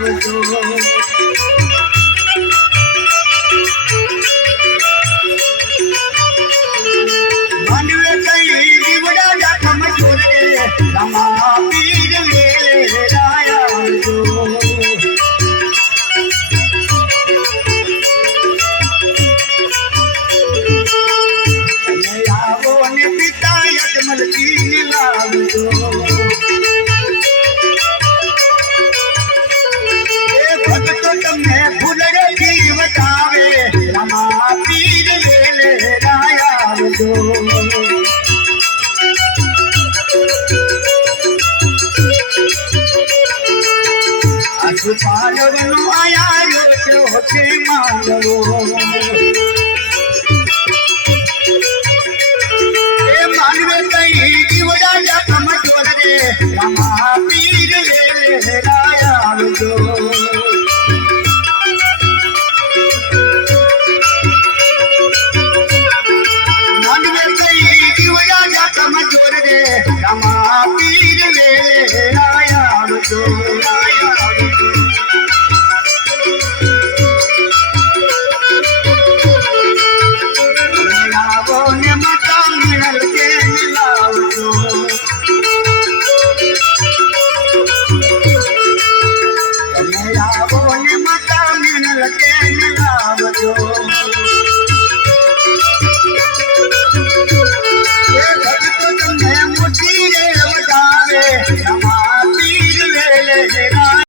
આવજો માનવે કઈ દીવડા જાખમ છોડે રામા પીર વેરાય આવજો મલકી લાવજો એ ભક્તો તમને ફૂલડે જીવતાવે રામા પીર વેરાય આવજો આજુ પાલવનો આયા છે માંગવો માનવે કઈ દીવડા જાખમ છોડે રામા પીર વેરાય આવજો માનવે કઈ દીવડા જાખમ છોડે રામા પીર વેરાય આવજો આવજો